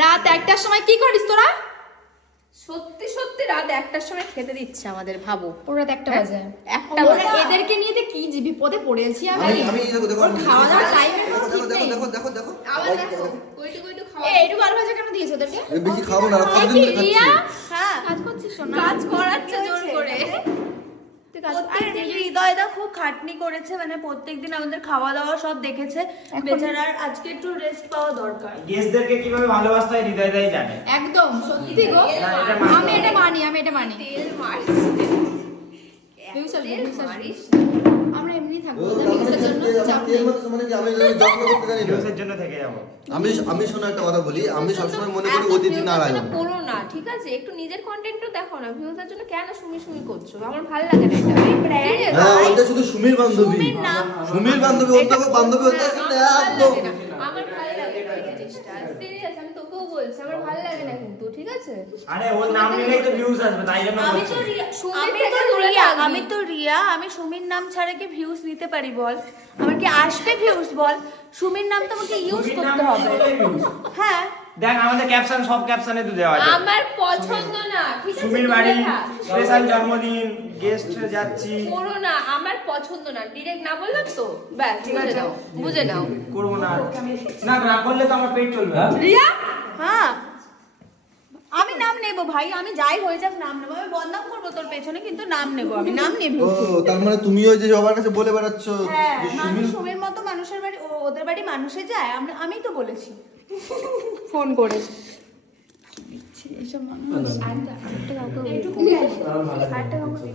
রাত 1টার সময় কি করিস তোরা? সত্যি সত্যি রাত 1টার সময় খেতে দিচ্ছে আমাদের, ভাবো। ওরা 1টা বাজে। এদেরকে নিয়ে কি বিপদে পড়েছি আমি। দেখো খাওয়া দাওয়ার টাইমে ঠিক নেই। দেখো আবার দেখো কইটু খাওয়া। একটু বাল ভাজা কেন দিয়েছো ওদেরকে? বেশি খাবো না, রিয়া হ্যাঁ কাজ করছিস না? কাজ করাচ্ছে জোর করে। হৃদয়দা খুব খাটনি করেছে, মানে প্রত্যেকদিন আমাদের খাওয়া দাওয়া সব দেখেছে। বেচারার আজকে একটু রেস্ট পাওয়া দরকার। গেস্টদেরকে কিভাবে ভালোবাসতে হয় হৃদয়দাই জানে। একদম সত্যি গো। আমি এটা মানি। তেল মারিস। মারিস। আমরা এমনি থাকবো। ভিউসের জন্য থেকে যাবো। আমি শোনো একটা কথা বলি, আমি সবসময় মনে করি অতিথি নারায়ণ। করো না, ঠিক আছে? একটু নিজের কন্টেন্টও দেখো না। ভিউজের জন্য কেন সুমি করছো? আমার ভালো লাগে না এটা। হ্যাঁ, ওটা শুধু সুমির বান্ধবী। সুমির বান্ধবী, ওর তো বান্ধবী হতে একদম। আমার ভালো লাগে না এই জিনিসটা। সিরিয়াস, আমি তোকেও বলছি, আমার ভালো লাগে না কিন্তু, ঠিক আছে? আরে ওর নাম নিলেই তো ভিউজ আসবে, তাই জন্য আমি বলছি। তো রিয়া, আমি সুমির নাম ছাড়া কি ভিউজ নিতে পারি বল? আমার কি আসবে ভিউজ বল? সুমির নাম তো আমাকে ইউজ সুমির করতে নাম হবে। নিলেই views। হ্যাঁ, দেখ আমাদের ক্যাপশন, সব ক্যাপশনে তো দেওয়া আছে। আমার পছন্দ না, ঠিক আছে? সুমির বাড়ি, স্পেশাল জন্মদিন, গেস্ট যাচ্ছি। করো না, আমার পছন্দ না। ডিরেক্ট না বললাম তো, ব্যাস বুঝে নাও। করবো না, না করলে তো আমার পেট চলবে। রিয়া, হ্যাঁ আমি নাম নেব ভাই, আমি যাই হয়ে যাক নাম নেবো। আমি বদনাম করবো তোর পেছনে, কিন্তু নাম নেব, আমি নাম নেব। ও, তার মানে তুমিও যে সবার কাছে বলে বেড়াচ্ছ হ্যাঁ, যে মানুষ সুমির সুমির মতো মানুষের বাড়ি, ওদের বাড়ি মানুষে যায়। আমি তো বলেছি ফোন করে। এইসব মানুষ। আরেকটা কাউকে